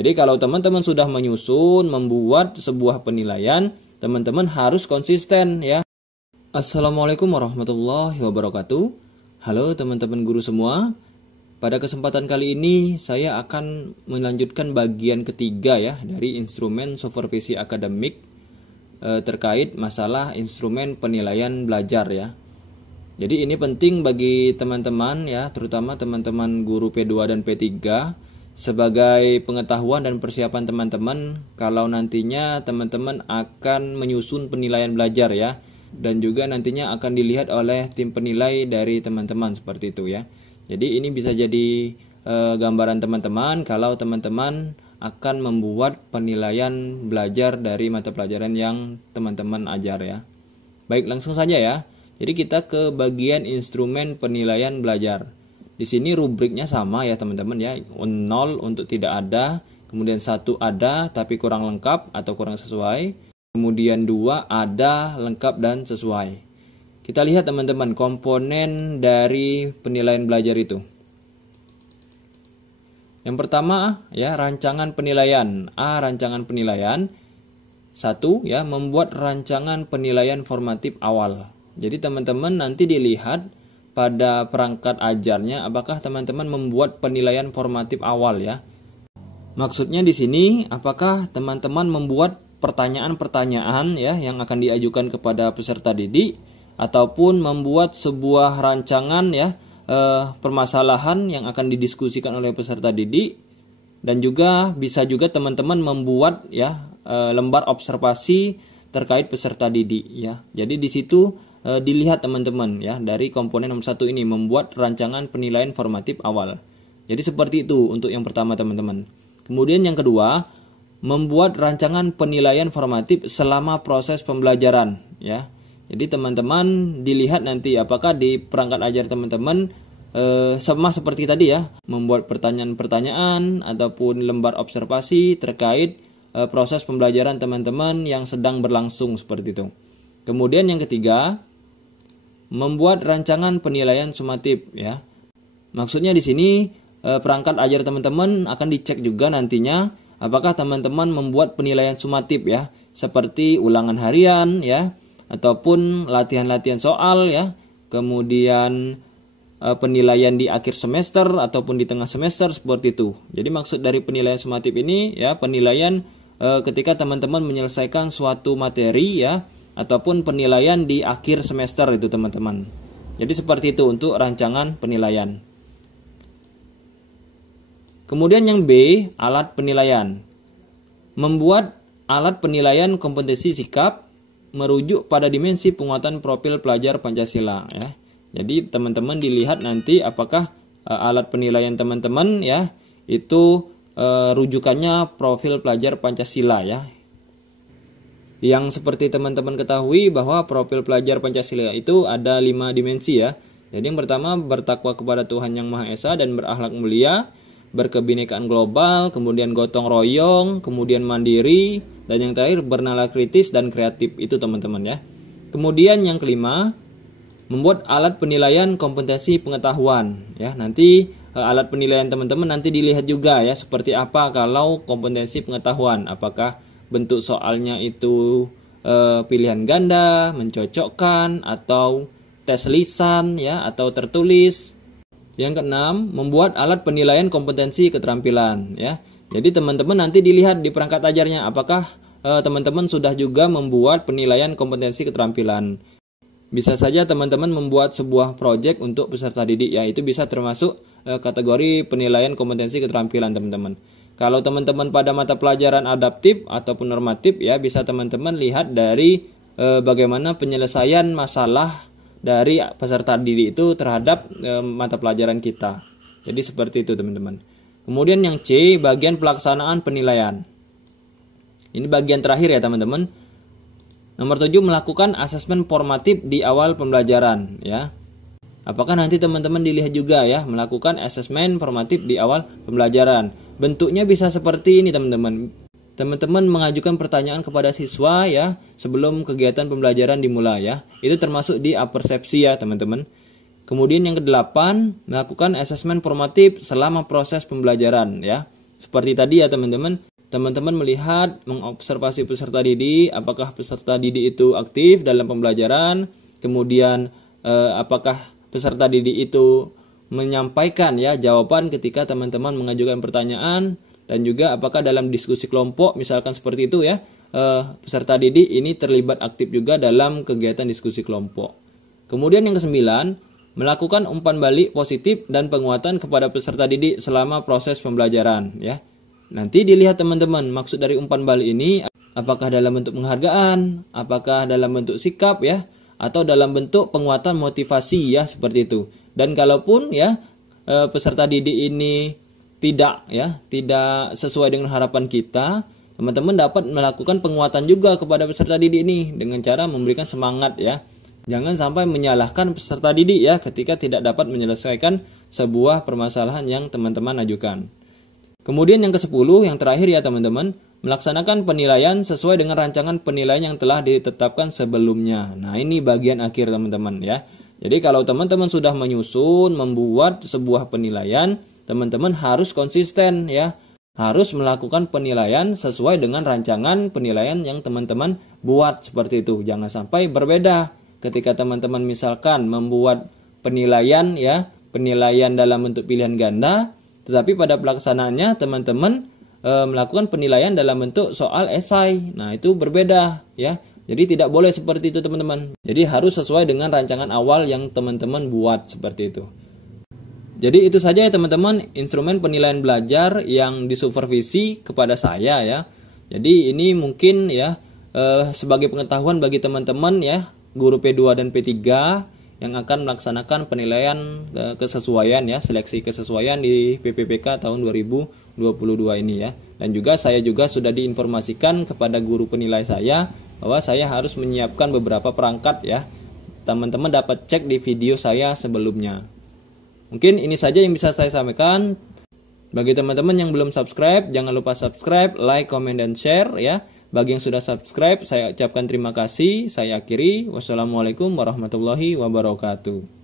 Jadi kalau teman-teman sudah menyusun, membuat sebuah penilaian, teman-teman harus konsisten ya. Assalamualaikum warahmatullahi wabarakatuh. Halo teman-teman guru semua. Pada kesempatan kali ini saya akan melanjutkan bagian ketiga ya dari instrumen supervisi akademik terkait masalah instrumen penilaian belajar ya. Jadi ini penting bagi teman-teman ya, terutama teman-teman guru P2 dan P3 sebagai pengetahuan dan persiapan teman-teman kalau nantinya teman-teman akan menyusun penilaian belajar ya, dan juga nantinya akan dilihat oleh tim penilai dari teman-teman seperti itu ya. Jadi ini bisa jadi gambaran teman-teman kalau teman-teman akan membuat penilaian belajar dari mata pelajaran yang teman-teman ajar ya. Baik, langsung saja ya. Jadi kita ke bagian instrumen penilaian belajar. Di sini rubriknya sama ya teman-teman ya. 0 untuk tidak ada, kemudian 1 ada tapi kurang lengkap atau kurang sesuai, kemudian 2 ada, lengkap dan sesuai. Kita lihat teman-teman komponen dari penilaian belajar itu. Yang pertama ya, rancangan penilaian. Rancangan penilaian. 1 ya, membuat rancangan penilaian formatif awal. Jadi teman-teman nanti dilihat pada perangkat ajarnya apakah teman-teman membuat penilaian formatif awal ya. Maksudnya di sini apakah teman-teman membuat pertanyaan-pertanyaan ya yang akan diajukan kepada peserta didik, ataupun membuat sebuah rancangan ya permasalahan yang akan didiskusikan oleh peserta didik, dan juga bisa juga teman-teman membuat ya lembar observasi terkait peserta didik ya. Jadi di situ dilihat teman-teman ya dari komponen nomor 1 ini, membuat rancangan penilaian formatif awal. Jadi seperti itu untuk yang pertama teman-teman. Kemudian yang kedua, membuat rancangan penilaian formatif selama proses pembelajaran ya. Jadi teman-teman dilihat nanti apakah di perangkat ajar teman-teman sama seperti tadi ya, membuat pertanyaan-pertanyaan ataupun lembar observasi terkait proses pembelajaran teman-teman yang sedang berlangsung seperti itu. Kemudian yang ketiga, membuat rancangan penilaian sumatif ya. Maksudnya di sini perangkat ajar teman-teman akan dicek juga nantinya apakah teman-teman membuat penilaian sumatif ya, seperti ulangan harian ya, ataupun latihan-latihan soal ya, kemudian penilaian di akhir semester ataupun di tengah semester seperti itu. Jadi maksud dari penilaian sumatif ini ya, penilaian ketika teman-teman menyelesaikan suatu materi ya, ataupun penilaian di akhir semester itu teman-teman. Jadi seperti itu untuk rancangan penilaian. Kemudian yang B, alat penilaian. Membuat alat penilaian kompetensi sikap merujuk pada dimensi penguatan profil pelajar Pancasila ya. Jadi teman-teman dilihat nanti apakah alat penilaian teman-teman ya itu rujukannya profil pelajar Pancasila ya. Yang seperti teman-teman ketahui bahwa profil pelajar Pancasila itu ada 5 dimensi ya. Jadi yang pertama, bertakwa kepada Tuhan Yang Maha Esa dan berakhlak mulia, berkebinekaan global, kemudian gotong royong, kemudian mandiri, dan yang terakhir bernalar kritis dan kreatif itu teman-teman ya. Kemudian yang kelima, membuat alat penilaian kompetensi pengetahuan ya. Nanti alat penilaian teman-teman nanti dilihat juga ya seperti apa kalau kompetensi pengetahuan, apakah bentuk soalnya itu pilihan ganda, mencocokkan, atau tes lisan ya, atau tertulis. Yang keenam, membuat alat penilaian kompetensi keterampilan ya. Jadi teman-teman nanti dilihat di perangkat ajarnya apakah teman-teman sudah juga membuat penilaian kompetensi keterampilan. Bisa saja teman-teman membuat sebuah proyek untuk peserta didik ya, itu bisa termasuk kategori penilaian kompetensi keterampilan teman-teman. Kalau teman-teman pada mata pelajaran adaptif ataupun normatif ya, bisa teman-teman lihat dari bagaimana penyelesaian masalah dari peserta didik itu terhadap mata pelajaran kita. Jadi seperti itu teman-teman. Kemudian yang C, bagian pelaksanaan penilaian. Ini bagian terakhir ya teman-teman. Nomor 7, melakukan asesmen formatif di awal pembelajaran ya. Apakah nanti teman-teman dilihat juga ya, melakukan asesmen formatif di awal pembelajaran. Bentuknya bisa seperti ini teman-teman. Teman-teman mengajukan pertanyaan kepada siswa ya sebelum kegiatan pembelajaran dimulai ya. Itu termasuk di apersepsi ya teman-teman. Kemudian yang ke-8, melakukan asesmen formatif selama proses pembelajaran ya. Seperti tadi ya teman-teman, teman-teman melihat, mengobservasi peserta didik, apakah peserta didik itu aktif dalam pembelajaran, kemudian apakah peserta didik itu menyampaikan ya jawaban ketika teman-teman mengajukan pertanyaan, dan juga apakah dalam diskusi kelompok misalkan seperti itu ya, peserta didik ini terlibat aktif juga dalam kegiatan diskusi kelompok. Kemudian yang ke-9, melakukan umpan balik positif dan penguatan kepada peserta didik selama proses pembelajaran ya. Nanti dilihat teman-teman, maksud dari umpan balik ini apakah dalam bentuk penghargaan, apakah dalam bentuk sikap ya, atau dalam bentuk penguatan motivasi ya, seperti itu. Dan kalaupun ya peserta didik ini tidak sesuai dengan harapan kita, teman-teman dapat melakukan penguatan juga kepada peserta didik ini dengan cara memberikan semangat ya. Jangan sampai menyalahkan peserta didik ya ketika tidak dapat menyelesaikan sebuah permasalahan yang teman-teman ajukan. Kemudian yang ke-10, yang terakhir ya teman-teman, melaksanakan penilaian sesuai dengan rancangan penilaian yang telah ditetapkan sebelumnya. Nah, ini bagian akhir teman-teman ya. Jadi kalau teman-teman sudah menyusun, membuat sebuah penilaian, teman-teman harus konsisten ya, harus melakukan penilaian sesuai dengan rancangan penilaian yang teman-teman buat, seperti itu. Jangan sampai berbeda ketika teman-teman misalkan membuat penilaian ya, penilaian dalam bentuk pilihan ganda, tetapi pada pelaksanaannya teman-teman melakukan penilaian dalam bentuk soal esai. Nah, itu berbeda ya. Jadi tidak boleh seperti itu teman-teman. Jadi harus sesuai dengan rancangan awal yang teman-teman buat, seperti itu. Jadi itu saja ya teman-teman, instrumen penilaian belajar yang disupervisi kepada saya ya. Jadi ini mungkin ya sebagai pengetahuan bagi teman-teman ya, guru P2 dan P3 yang akan melaksanakan penilaian kesesuaian ya, seleksi kesesuaian di PPPK tahun 2022 ini ya. Dan juga saya juga sudah diinformasikan kepada guru penilai saya bahwa saya harus menyiapkan beberapa perangkat ya. Teman-teman dapat cek di video saya sebelumnya. Mungkin ini saja yang bisa saya sampaikan. Bagi teman-teman yang belum subscribe, jangan lupa subscribe, like, comment, dan share ya. Bagi yang sudah subscribe, saya ucapkan terima kasih. Saya akhiri. Wassalamualaikum warahmatullahi wabarakatuh.